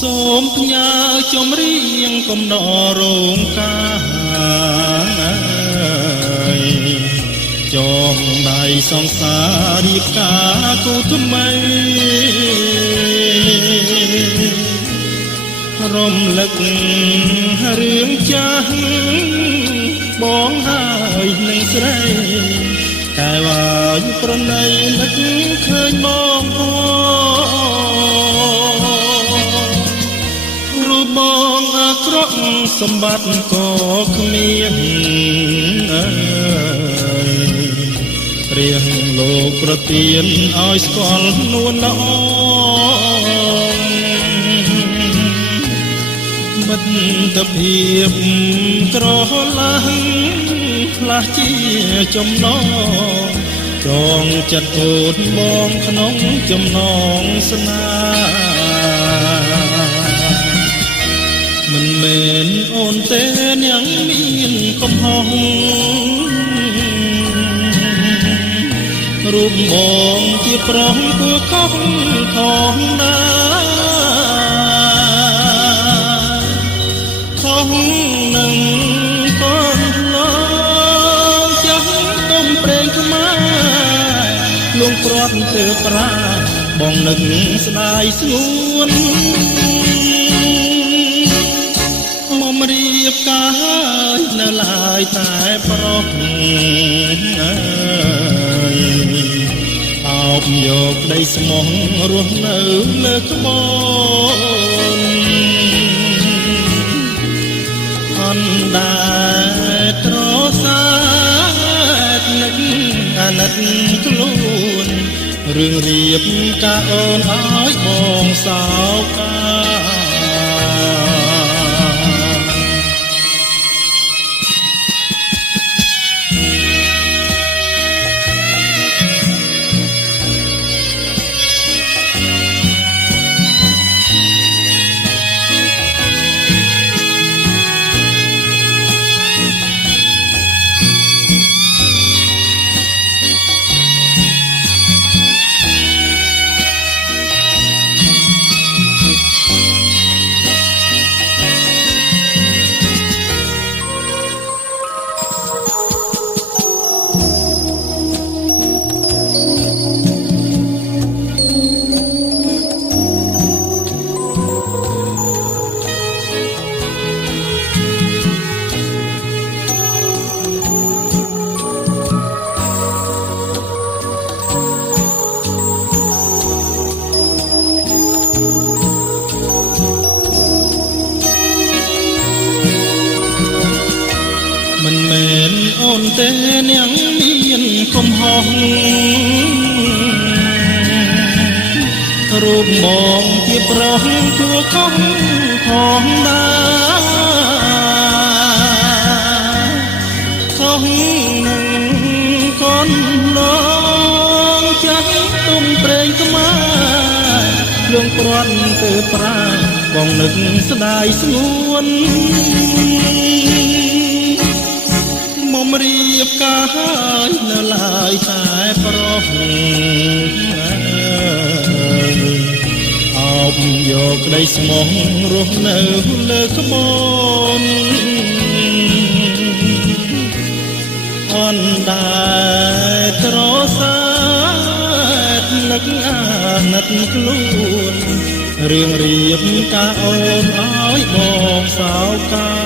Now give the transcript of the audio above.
សូមផ្ញើចំរៀងកំណររងការចងដៃសង្សាររៀបការគូថ្មីរំលឹករឿងចាស់បងហើយនឹងស្រីតែវាយប្រណីនឹកឃើញបងរូបបងអាក្រក់សម្បត្តិក៏គ្មានព្រះលោកប្រទានឲ្យស្គាល់នួនល្អមិត្តភាពក្រឡាស់ផ្លាស់ជាចំណងចងចិត្តអូនបងក្នុងចំណងស្នេហ៍មិនមែនអូនទេនាងមានកំហុសរូបបងជាប្រុសគួរខុសផងណាខុសនឹងកូនឡងចាស់ទុំព្រេងខ្មែរលួងព្រាត់ទៅប្រាបងនឹកស្ដាយស្ងួនមករៀបការនៅឡើយតែប្រុសអោបយកក្តីស្មោះរស់នៅលើក្បូនអណ្ដែតត្រសាទនឹកអាណិតខ្លួនរឿងរៀបការអូនឲ្យបងសោកាអូនទេនាងមានកំហុសរូបបងជាប្រុសគួរខុសផងដែរខុសនឹងកូនឡងចាស់ទុំព្រេងខ្មែរលួងព្រាត់ទៅប្រាបងនឹកស្ដាយស្ងួនមករៀបការហើយនៅឡើយតែប្រុសអោបយកក្តីស្មោះរស់នៅលើក្បូនអណ្ដែតត្រសាទនឹកអាណិតខ្លួនរឿងរៀបការអូនឲ្យបងសោកា